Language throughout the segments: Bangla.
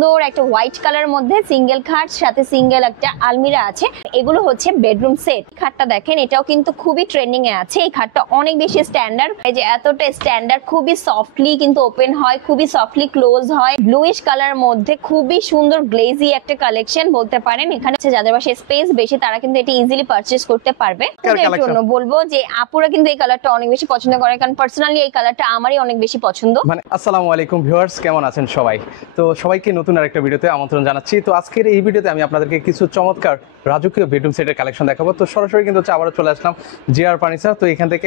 সুন্দর একটা হোয়াইট কালার মধ্যে সিঙ্গেল খাট সাথে সিঙ্গেল একটা আলমিরা আছে। এগুলো হচ্ছে বেডরুম সেট। খাটটা দেখেন, এটাও কিন্তু খুবই ট্রেন্ডিং এ আছে। এই খাটটা অনেক বেশি স্ট্যান্ডার্ড, এই যে এতটা স্ট্যান্ডার্ড, খুবই সফটলি কিন্তু ওপেন হয়, খুবই সফটলি ক্লোজ হয়। ব্লুইশ কালার মধ্যে খুবই সুন্দর গ্লেজি একটা কালেকশন বলতে পারেন। এখানে যাদের বাসায় স্পেস বেশি তারা কিন্তু এটা ইজিলি পারচেজ করতে পারবে। এর জন্য বলবো যে আপুরা কিন্তু এই কালারটা অনেক বেশি পছন্দ করে, কারণ পার্সোনালি এই কালারটা আমারই অনেক বেশি পছন্দ। মানে আসসালামু আলাইকুম ভিউয়ার্স, কেমন আছেন সবাই? তো সবাইকে নতুন আরেকটা ভিডিওতে আমন্ত্রণ জানাচ্ছি। তো আজকের এই ভিডিওতে আমি আপনাদেরকে কিছু চমৎকার রাজকীয় বেডরুম সেটের কালেকশন দেখাবো। তো সরাসরি কিন্তু আবারও চলে আসলাম জিআর ফার্নিচার। তো এখান থেকে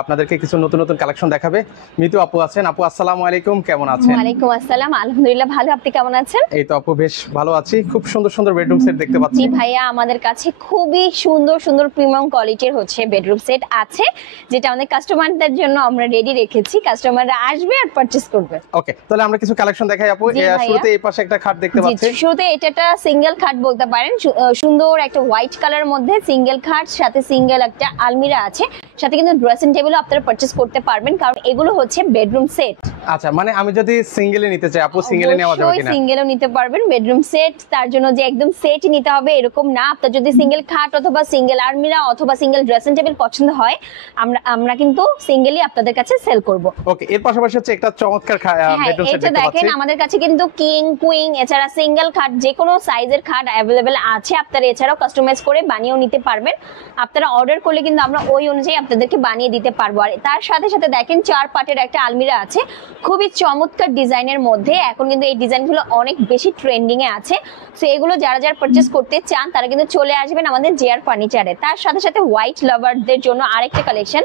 আপনাদেরকে কিছু নতুন নতুন কালেকশন দেখাবে। মিতু আপু আছেন। আপু আসসালামু আলাইকুম, কেমন আছেন? ওয়ালাইকুম আসসালাম, আলহামদুলিল্লাহ ভালো, আপনি কেমন আছেন? এই তো আপু বেশ ভালো আছি। খুব সুন্দর সুন্দর বেডরুম সেট দেখতে পাচ্ছি। জি ভাইয়া, আমাদের কাছে খুবই সুন্দর সুন্দর প্রিমিয়াম কোয়ালিটির হচ্ছে বেডরুম সেট আছে, যেটা আমাদের কাস্টমারদের জন্য আমরা রেডি রেখেছি। কাস্টমাররা আসবে আর পারচেজ করবে। ওকে, তাহলে আমরা কিছু কালেকশন দেখাই আপু। শুরুতে এই পাশে একটা খাট দেখতে পাচ্ছি। শুরুতে এটা একটা সিঙ্গেল খাট বলতে পারেন। সুন্দর একটা হোয়াইট কালার মধ্যে সিঙ্গেল খাট সাথে সিঙ্গেল একটা আলমিরা আছে, সাথে কিন্তু ড্রেসিং টেবিলও আপনারা পারচেজ করতে পারবেন, কারণ এগুলো হচ্ছে বেডরুম সেট। আচ্ছা, মানে আমি যদি সিঙ্গেলে নিতে চাই আপু, সিঙ্গেলে নেওয়া যাবে কিনা? সিঙ্গেলও নিতে পারবেন। বেডরুম সেট তার জন্য যে একদম সেটই নিতে হবে এরকম না। আপনার যদি সিঙ্গেল খাট অথবা সিঙ্গেল আলমিরা অথবা সিঙ্গেল ড্রেসিং টেবিল পছন্দ হয়, আমরা কিন্তু সিঙ্গেলই আপনাদের কাছে সেল করব। ওকে, এর পাশাপাশি হচ্ছে একটা চমৎকার বেডরুম সেট দেখতে পাচ্ছি। দেখেন, আমাদের কাছে কিন্তু কিং কুইন এছাড়া সিঙ্গেল খাট যে কোনো সাইজের খাট अवेलेबल আছে। আপনারা এছাড়াও কাস্টমাইজ করে বানিয়েও নিতে পারবেন। আপনারা অর্ডার করলে কিন্তু আমরা ওই অনুযায়ী আপনাদেরকে বানিয়ে দিতে পারবো। আর তার সাথে সাথে দেখেন 4 পাটের একটা আলমিরা আছে, খুবই চমৎকার ডিজাইনের মধ্যে। এখন কিন্তু এই ডিজাইনগুলো অনেক বেশি ট্রেন্ডিং এ আছে। সো এগুলো যারা যারা পারচেজ করতে চান তারা কিন্তু চলে আসবেন আমাদের জিআর ফার্নিচারে। তার সাথে সাথে হোয়াইট লাভারদের জন্য আরেকটা কালেকশন,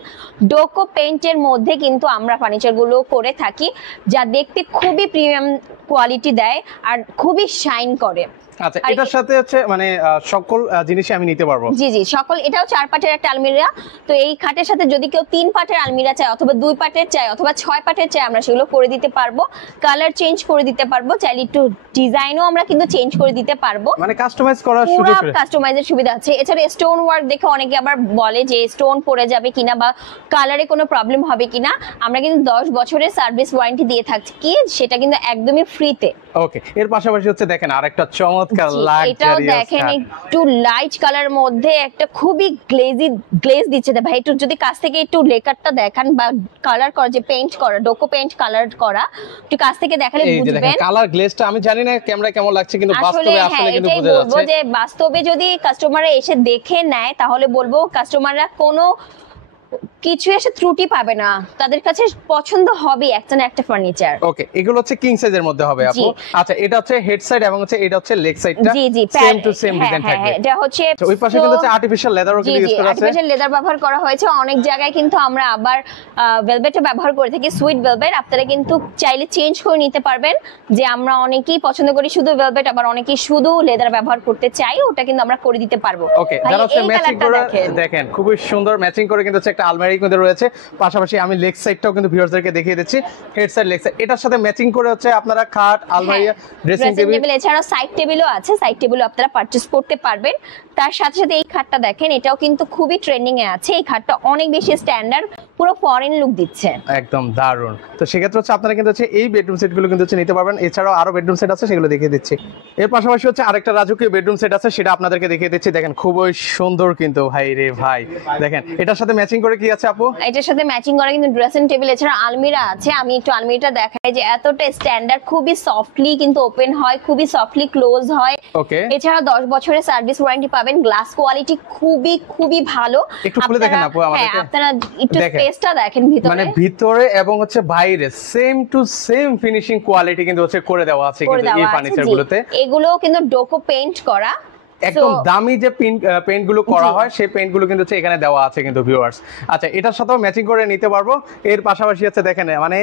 ডোকো পেইন্টের মধ্যে কিন্তু আমরা ফার্নিচারগুলো করে থাকি, যা দেখতে খুবই প্রিমিয়াম কোয়ালিটি দেয় আর খুবই শাইন করে। আচ্ছা, এটার সাথে হচ্ছে মানে সকল জিনিসই আমি নিতে পারবো? জি জি, সকল। এটাও 4 পাটের একটা আলমিরা। তো এই খাটের সাথে যদি কেউ 3 পাটের আলমিরা চায় অথবা 2 পাটের চায় অথবা 6 পাটের চায়, আমরা সেগুলো করে দিতে পারবো। কালার চেঞ্জ করে দিতে পারবো, চাইলে একটু ডিজাইনও আমরা কিন্তু চেঞ্জ করে দিতে পারবো। মানে কাস্টমাইজ করার সুযোগ, পুরো কাস্টমাইজের সুবিধা আছে। এছাড়া স্টোন ওয়ার্ক দেখে অনেকে আবার বলে যে স্টোন পড়ে যাবে কিনা বা কালারে কোনো প্রবলেম হবে কিনা। আমরা কিন্তু 10 বছরের সার্ভিস ওয়ারেন্টি দিয়ে থাকি, সেটা কিন্তু একদমই ফ্রিতে। ওকে, এর পাশাপাশি হচ্ছে দেখেন আরেকটা চমৎকার এটাও দেখেন একটু লাইট কালার মধ্যে একটা খুবই গ্লেজ দিচ্ছে ভাই। একটু যদি কাছ থেকে একটু লেকারটা দেখান বা কালার করা, যে পেইন্ট করা, ডোকো পেইন্ট কালার করা, একটু কাছ থেকে দেখালে বুঝবেন। কালার গ্লেজটা আমি জানি না ক্যামেরায় কেমন লাগছে, কিন্তু বাস্তবে আসলে কিন্তু বোঝা যাচ্ছে। যে বাস্তবে যদি কাস্টমাররা এসে দেখে নেয় তাহলে বলবো কাস্টমাররা কোনো কিছু এসে ত্রুটি পাবে না, তাদের কাছে পছন্দ হবে একটা না একটা ফার্নিচার। ওকে, এগুলো হচ্ছে কিং সাইজের মধ্যে হবে আপু। আচ্ছা, এটা হচ্ছে হেড সাইড এবং হচ্ছে এটা হচ্ছে লেগ সাইডটা সেম টু সেম ডিজাইন থাকবে। এটা হচ্ছে ওই পাশে কিন্তু হচ্ছে আর্টিফিশিয়াল লেদারও কিন্তু ইউজ করা আছে। আর্টিফিশিয়াল লেদার ব্যবহার করা হয়েছে। অনেক জায়গায় কিন্তু আমরা আবার ভেলভেটও ব্যবহার করে থাকি, সুইট ভেলভেট। আপনারা কিন্তু চাইলে চেঞ্জ করে নিতে পারবেন, যে আমরা অনেকেই পছন্দ করি শুধু ভেলভেট, আবার অনেকেই শুধু লেদার ব্যবহার করতে চাই, ওটা কিন্তু আমরা করে দিতে পারবো। ওকে, যারা হচ্ছে ম্যাচিং করে দেখেন, খুবই সুন্দর ম্যাচিং করে কিন্তু একটা আলমারি কিন্তু রয়েছে। পাশাপাশি আমি লেগ সাইডটাও কিন্তু ভিউয়ারদেরকে দেখিয়ে দিচ্ছি, হেড সাইড লেগ সাইড। এটার সাথে ম্যাচিং করে হচ্ছে আপনারা খাট, আলমারি, ড্রেসিং টেবিল, এছাড়া সাইড টেবিলও আছে। সাইড টেবিলও আপনারা পারচেজ করতে পারবেন। তার সাথে সাথে এই খাটটা দেখেন, এটাও কিন্তু খুবই ট্রেন্ডিং এ আছে। এই খাটটা অনেক বেশি স্ট্যান্ডার্ড, পুরো ফরেন লুক দিচ্ছে, একদম দারুণ। তো সেক্ষেত্রে হচ্ছে আপনারা কিন্তু হচ্ছে এই বেডরুম সেটগুলো কিন্তু হচ্ছে নিতে পারবেন। এছাড়াও আরো বেডরুম সেট আছে, সেগুলো দেখিয়ে দিচ্ছি। এর পাশাপাশি হচ্ছে আরেকটা রাজকীয় বেডরুম সেট আছে, সেটা আপনাদেরকে দেখিয়ে দিচ্ছি। দেখেন খুবই সুন্দর কিন্তু ভাই রে ভাই। দেখেন এটার সাথে ম্যাচিং করে কি আছে আপু? এটার সাথে ম্যাচিং করা কিন্তু ড্রেসিং টেবিল এছাড়া আলমিরা আছে। আমি একটু আলমিরাটা দেখাই, যে এতটা স্ট্যান্ডার্ড, খুবই সফটলি কিন্তু ওপেন হয়, খুবই সফটলি ক্লোজ হয়। ওকে, এছাড়া 10 বছরের সার্ভিস ওয়ারেন্টি পাবেন। গ্লাস কোয়ালিটি খুবই ভালো। একটু খুলে দেখেন আপু আমাদেরকে। আপনারা একটু স্পেসটা দেখেন, ভিতরে মানে ভিতরে এবং হচ্ছে বাইরে same to same finishing quality কিন্তু হচ্ছে করে দেওয়া আছে কিন্তু এই ফার্নিচারগুলোতে। এগুলো কিন্তু ডোকো পেইন্ট করা, একদম দামি যে পেইন্ট গুলো করা হয় সেই পেইন্ট গুলো কিন্তু হচ্ছে এখানে দেওয়া আছে কিন্তু ভিউয়ার্স। আচ্ছা, এটার সাথেও ম্যাচিং করে নিতে পারবো। এর পাশাপাশি হচ্ছে দেখেন মানে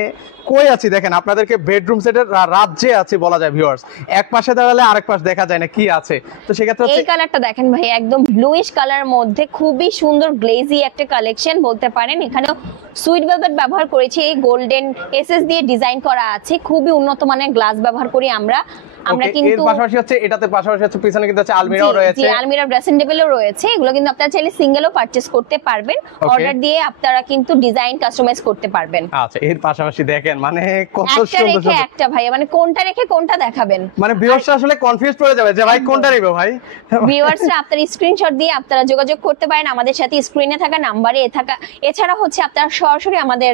কই আছি দেখেন, আপনাদেরকে বেডরুম সেটের রাজ্যে আছে বলা যায় ভিউয়ার্স। এক পাশে দাঁড়ালে আরেক পাশ দেখা যায় না কি আছে। তো সেক্ষেত্রে এই কালারটা দেখেন ভাই, একদম ব্লুইশ কালার মধ্যে খুবই সুন্দর গ্লেজি একটা কালেকশন বলতে পারেন। এখানেও সুইট ভেলভেট ব্যবহার করেছি, গোল্ডেন এসএস দিয়ে ডিজাইন করা আছে। খুবই উন্নত মানের গ্লাস ব্যবহার করি আমরা। কিন্তু এর পাশাপাশি হচ্ছে এটাতে পাশাপাশি হচ্ছে পিছনে কিন্তু হচ্ছে আলমিরাও রয়েছে, আলমিরা ড্রেসিং টেবিলও রয়েছে। এগুলো কিন্তু আপনারা চাইলে সিঙ্গেলও পারচেজ করতে পারবেন, অর্ডার দিয়ে আপনারা কিন্তু ডিজাইন কাস্টমাইজ করতে পারবেন। আচ্ছা, এর পাশাপাশি দেখেন মানে কত একটা সুন্দর রেখে একটা ভাই, মানে কোনটা রেখে কোনটা দেখাবেন, মানে ভিউয়ার্সরা আসলে কনফিউজ হয়ে যাবে যে ভাই কোনটা নেব ভাই। ভিউয়ার্সরা আপনার স্ক্রিনশট দিয়ে আপনারা যোগাযোগ করতে পারেন আমাদের সাথে, স্ক্রিনে থাকা নাম্বারে থাকা। এছাড়া হচ্ছে আপনারা সরাসরি আমাদের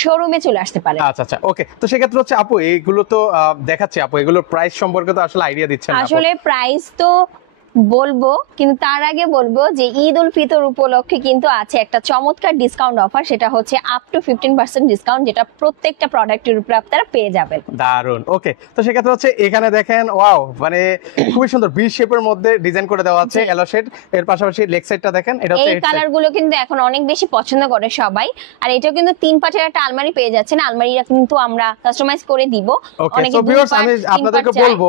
শোরুমে চলে আসতে পারেন। আচ্ছা আচ্ছা, ওকে। তো সেক্ষেত্রে হচ্ছে আপু এইগুলো তো দেখাচ্ছি, আপু এগুলোর প্রাইস সম্পর্কে তো আসলে আইডিয়া দিচ্ছেন না। আসলে প্রাইস তো বলবো, কিন্তু তার আগে বলবো যে ঈদ উল ফিতর উপলক্ষে কিন্তু আছে একটা চমৎকার ডিসকাউন্ট অফার, সেটা হচ্ছে আপ টু 15% ডিসকাউন্ট, যেটা প্রত্যেকটা প্রোডাক্টের উপরে আপনারা পেয়ে যাবেন। দারুন, ওকে। তো সেক্ষেত্রে হচ্ছে এখানে দেখেন ওয়াও, মানে খুবই সুন্দর ভি শেপের মধ্যে ডিজাইন করে দেওয়া আছে এলো শেড। এর পাশাপাশি লেগ সাইডটা দেখেন, এটা হচ্ছে এই কালার গুলো কিন্তু এখন অনেক বেশি পছন্দ করে সবাই। আর এটাও কিন্তু 3 পাটের একটা আলমারি পেয়ে যাচ্ছেন, আলমারিটা কিন্তু আমরা কাস্টমাইজ করে দিব। অনেকে সো ভিউয়ার্স আমি আপনাদেরকে বলবো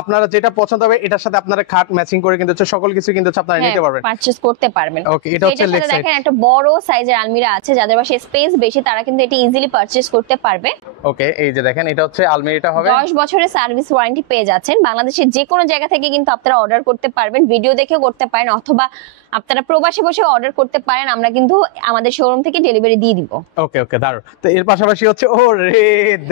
আপনারা যেটা পছন্দ হবে এটার সাথে আপনারা খাট ম্যাচিং করে কিন্তু সকল কিছু কিন্তু আপনারা নিতে পারবেন, পারচেজ করতে পারবেন। ওকে, এটা হচ্ছে লেগ সাইড। দেখেন একটা বড় সাইজের আলমিরা আছে, যাদের বাসায় স্পেস বেশি তারা কিন্তু এটা ইজিলি পারচেজ করতে পারবে। ওকে, এই যে দেখেন এটা হচ্ছে আলমিরাটা হবে 10 বছরের সার্ভিস ওয়ারেন্টি পেয়ে যাচ্ছেন। বাংলাদেশের যে কোনো জায়গা থেকে কিন্তু আপনারা অর্ডার করতে পারবেন, ভিডিও দেখে করতে পারেন, অথবা আপনারা প্রবাসে বসে অর্ডার করতে পারেন, আমরা কিন্তু আমাদের শোরুম থেকে ডেলিভারি দিয়ে দিব। ওকে ওকে, দারুন। তো এর পাশাপাশি হচ্ছে ও রে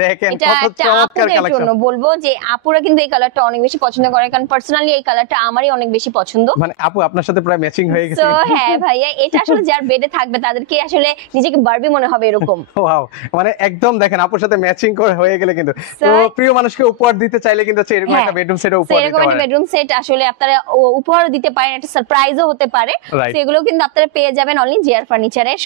দেখেন কত চমৎকার কালেকশন। বলবো যে আপুরা কিন্তু এই কালারটা অনেক বেশি পছন্দ করে, কারণ পার্সোনালি এই কালারটা আমারই অনেক বেশি পছন্দ। মানে আপু আপনার সাথে প্রায় ম্যাচিং হয়ে গেছে। তো হ্যাঁ ভাইয়া, এটা আসলে যার বেডে থাকবে তাদেরকে আসলে নিজেকে বারবি মনে হবে এরকম। ওয়াও, মানে একদম দেখেন আপুর সাথে ম্যাচিং করে হয়ে গেলে কিন্তু। তো প্রিয় মানুষকে উপহার দিতে চাইলে কিন্তু এরকম একটা বেডরুম সেট উপহার দিতে পারেন। বেডরুম সেট আসলে আপনারা উপহার দিতে পারেন, একটা সারপ্রাইজও হতে পারে। সেগুলো কিন্তু আপনারা পেয়ে যাবেন অনলি জিআর ফার্নিচারের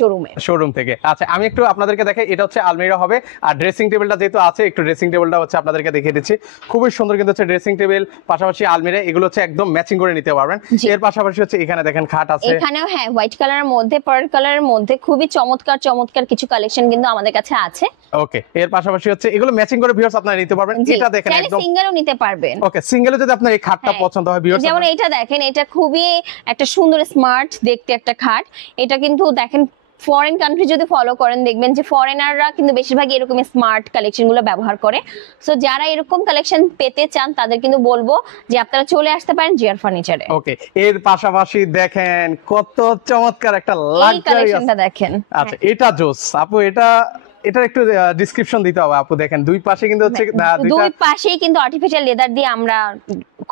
শোরুম থেকে। আচ্ছা, আমি একটু আপনাদেরকে দেখাই, এটা হচ্ছে আলমিরা হবে। আর ড্রেসিং টেবিলটা যেহেতু আছে, একটু ড্রেসিং টেবিলটা হচ্ছে আপনাদেরকে দেখিয়ে দিচ্ছি। খুবই সুন্দর কিন্তু হচ্ছে ড্রেসিং টেবিল, পাশাপাশি আলমিরা, এগুলো হচ্ছে একদম ম্যাচিং করে নিতে পারবেন। এর পাশাপাশি হচ্ছে এখানে দেখেন খাট আছে, এখানেও হ্যাঁ হোয়াইট কালারের মধ্যে পার্ল কালারের মধ্যে খুবই চমৎকার চমৎকার কিছু কালেকশন কিন্তু আমাদের কাছে আছে। ওকে, এর পাশাপাশি হচ্ছে এগুলো ম্যাচিং করে ভিউয়ার্স আপনারা নিতে পারবেন। এটা দেখেন একদম সিঙ্গেলও নিতে পারবেন। ওকে, সিঙ্গেলে যদি আপনার এই খাটটা পছন্দ হয় ভিউয়ার্স, যেমন এটা দেখেন, এটা খুবই একটা সুন্দর স্মার্ট দেখতে একটা খাট। এটা কিন্তু দেখেন ফরেন কান্ট্রি যদি ফলো করেন দেখবেন যে ফরেনাররা কিন্তু বেশিরভাগ এরকম স্মার্ট কালেকশন গুলো ব্যবহার করে। সো যারা এরকম কালেকশন পেতে চান তাদের কিন্তু বলবো যে আপনারা চলে আসতে পারেন জিআর ফার্নিচারে। ওকে, এর পাশাপাশি দেখেন কত চমৎকার একটা লাক্সারি কালেকশনটা দেখেন। আচ্ছা, এটা জোস আপু, এটা একটু ডেসক্রিপশন দিতে হবে আপু। দেখেন দুই পাশে কিন্তু হচ্ছে দুই পাশেই কিন্তু আর্টিফিশিয়াল লেদার দিয়ে আমরা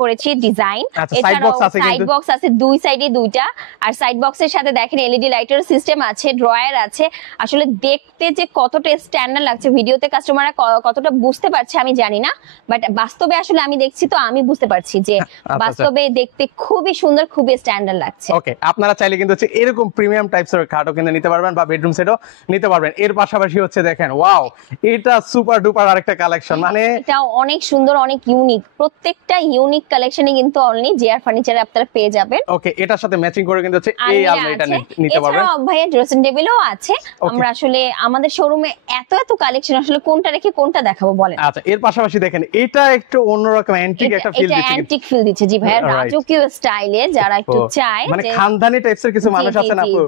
করেছি ডিজাইন। এছাড়াও সাইড বক্স আছে দুই সাইডে দুইটা, আর সাইড বক্সের সাথে দেখেন এলইডি লাইটের সিস্টেম আছে, ড্রয়ার আছে। আসলে দেখতে যে কতটা স্ট্যান্ডার্ড লাগছে, ভিডিওতে কাস্টমাররা কতটা বুঝতে পারছে আমি জানি না, বাট বাস্তবে আসলে আমি দেখছি তো আমি বুঝতে পারছি যে বাস্তবে দেখতে খুবই সুন্দর, খুবই স্ট্যান্ডার্ড লাগছে। ওকে, আপনারা চাইলে কিন্তু হচ্ছে এরকম প্রিমিয়াম টাইপসের খাটও কিন্তু নিতে পারবেন, বা বেডরুম সেটও নিতে পারবেন। এর পাশাপাশি হচ্ছে দেখেন ওয়াও, এটা সুপার ডুপার আরেকটা কালেকশন, মানে এটা অনেক সুন্দর, অনেক ইউনিক। প্রত্যেকটা ইউনিক কালেকশনে কিন্তু অনলি জিআর ফার্নিচারে আপনারা পেয়ে যাবেন। ওকে, এটার সাথে ম্যাচিং করে কিন্তু হচ্ছে এই আলমারিটা নিতে পারবেন। এছাড়াও ভাইয়া ড্রেসিং টেবিলও আছে। আমরা আসলে আমাদের শোরুমে এত কালেকশন, আসলে কোনটা রেখে কোনটা দেখাবো বলেন। আচ্ছা, এর পাশাপাশি দেখেন এটা একটু অন্যরকম অ্যান্টিক একটা ফিল দিচ্ছে। এটা অ্যান্টিক ফিল দিচ্ছে জি ভাইয়া, রাজকীয় স্টাইলে যারা একটু চায়, মানে খানদানি টাইপসের কিছু মানুষ আছেন আপু,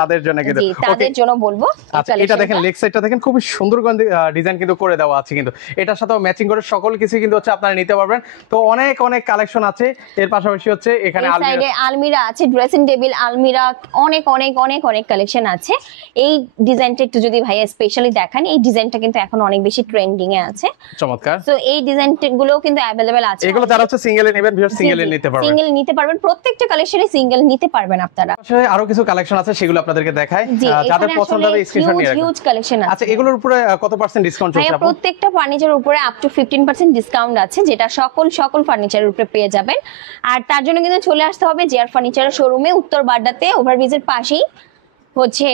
তাদের জন্য কিন্তু তাদের জন্য বলবো। আচ্ছা, এটা দেখেন লেগ সাইডটা দেখেন খুব সুন্দর ডিজাইন কিন্তু করে দেওয়া আছে, কিন্তু এটার সাথে ম্যাচিং করে সকল কিছু কিন্তু হচ্ছে আপনারা নিতে পারবেন। তো অনেক অনেক কালেকশন আছে। এর পাশাপাশি হচ্ছে এখানে আলমিরা আছে, ড্রেসিং টেবিল, আলমিরা, অনেক অনেক অনেক অনেক কালেকশন আছে। এই ডিজাইনটা একটু যদি ভাইয়া স্পেশালি দেখান, এই ডিজাইনটা কিন্তু এখন অনেক বেশি ট্রেন্ডিং এ আছে। চমৎকার। সো এই ডিজাইনগুলো কিন্তু अवेलेबल আছে। এগুলো যারা হচ্ছে সিঙ্গেলে নেবেন ভিউয়ার সিঙ্গেলে নিতে পারবেন, সিঙ্গেল নিতে পারবেন, প্রত্যেকটা কালেকশনে সিঙ্গেল নিতে পারবেন আপনারা। আসলে আরো কিছু কালেকশন আছে, সেগুলো আপনাদেরকে দেখাই, যাদের পছন্দ হবে স্ক্রিনশট নিয়ে রাখুন। হিউজ কালেকশন আছে। আচ্ছা, এগুলোর উপরে কত পার্সেন্ট ডিসকাউন্ট চলছে আপু? প্রত্যেকটা ফার্নিচারের উপরে আপ টু 15% ডিসকাউন্ট আছে, যেটা সকল ফার্নিচারের উপরে পেয়ে যাবেন। আর তার জন্য কিন্তু চলে আসতে হবে জিআর ফার্নিচারের শোরুমে, উত্তর বাড্ডাতে ওভারব্রিজের পাশেই হচ্ছে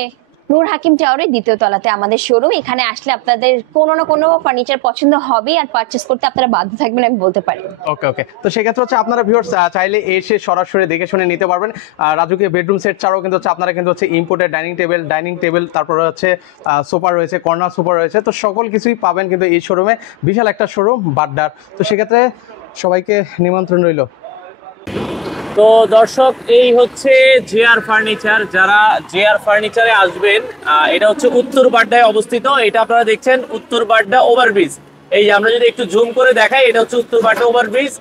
নূর হাকিম টাওয়ারের দ্বিতীয় তলাতে আমাদের শোরুম। এখানে আসলে আপনাদের কোনো না কোনো ফার্নিচার পছন্দ হবে, আর পারচেজ করতে আপনারা বাধ্য থাকবেন আমি বলতে পারি। ওকে ওকে, তো সেক্ষেত্রে হচ্ছে আপনারা ভিউয়ার্স চাইলে এসে সরাসরি দেখে শুনে নিতে পারবেন। রাজুকে বেডরুম সেট ছাড়াও কিন্তু হচ্ছে আপনারা কিন্তু হচ্ছে ইম্পোর্টেড ডাইনিং টেবিল, তারপরে হচ্ছে সোফা রয়েছে, কর্নার সোফা রয়েছে, তো সকল কিছুই পাবেন কিন্তু এই শোরুমে। বিশাল একটা শোরুম বাড্ডার। তো সেক্ষেত্রে সবাইকে নিমন্ত্রণ রইল। তো দর্শক, এই হচ্ছে জিআর ফার্নিচার। যারা জিআর ফার্নিচারে আসবেন, এটা হচ্ছে উত্তর বাড্ডায় অবস্থিত। এটা আপনারা দেখছেন উত্তর বাড্ডা ওভারব্রিজ। এই যে আমরা যদি একটু জুম করে দেখাই, এটা হচ্ছে উত্তর বাড্ডা ওভারব্রিজ।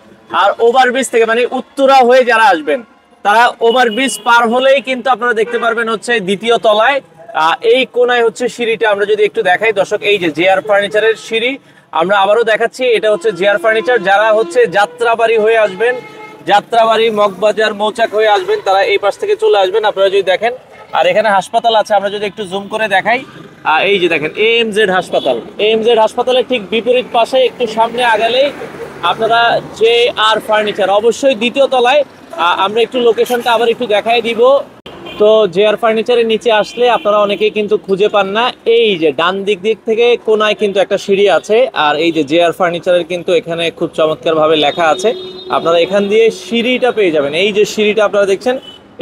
আর ওভারব্রিজ থেকে মানে উত্তরা হয়ে যারা আসবেন তারা ওভারব্রিজ পার হলেই কিন্তু আপনারা দেখতে পারবেন হচ্ছে দ্বিতীয় তলায় এই কোনায় হচ্ছে সিঁড়িটা। আমরা যদি একটু দেখাই দর্শক, এই যে জেআর ফার্নিচারের সিঁড়ি আমরা আবারও দেখাচ্ছি, এটা হচ্ছে জেআর ফার্নিচার। যারা হচ্ছে যাত্রাবাড়ি হয়ে আসবেন, যাত্রাবাড়ি মগবাজার মৌচাক হয়ে আসবেন, তারা এই পাশ থেকে চলে আসবেন। আপনারা যদি দেখেন, আর এখানে হাসপাতাল আছে, আমরা যদি একটু জুম করে দেখাই, এই যে দেখেন এএমজেড হাসপাতাল। এএমজেড হাসপাতালের ঠিক বিপরীত পাশে একটু সামনে আগালেই আপনারা জেআর ফার্নিচার, অবশ্যই দ্বিতীয় তলায়। আমরা একটু লোকেশনটা আবার একটু দেখাই দিব। তো জেআর ফার্নিচারের নিচে আসলে আপনারা অনেকেই কিন্তু খুঁজে পান না, এই যে ডান দিক থেকে কোনায় কিন্তু একটা সিঁড়ি আছে, আর এই যে জেআর ফার্নিচারের কিন্তু এখানে খুব চমৎকার ভাবে লেখা আছে। আপনারা এখান দিয়ে সিঁড়িটা পেয়ে যাবেন, এই যে সিঁড়িটা আপনারা দেখছেন,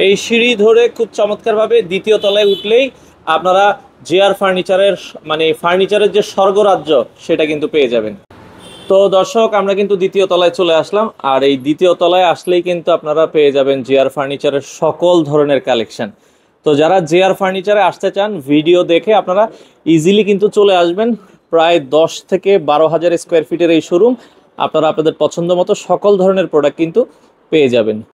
এই সিঁড়ি ধরে খুব চমৎকার ভাবে দ্বিতীয় তলায় উঠলেই আপনারা জেআর ফার্নিচারের মানে ফার্নিচারের যে স্বর্গরাজ্য সেটা কিন্তু পেয়ে যাবেন। তো দর্শক, আমরা কিন্তু দ্বিতীয় তলায় চলে আসলাম, আর এই দ্বিতীয় তলায় আসলেই কিন্তু আপনারা পেয়ে যাবেন জেআর ফার্নিচারের সকল ধরনের কালেকশন। তো যারা জেআর ফার্নিচারে আসতে চান, ভিডিও দেখে আপনারা ইজিলি কিন্তু চলে আসবেন। প্রায় 10 থেকে 12,000 স্কোয়ার ফিটের এই শোরুম, আপনারা আপনাদের পছন্দ মতো সকল ধরনের প্রোডাক্ট কিন্তু পেয়ে যাবেন।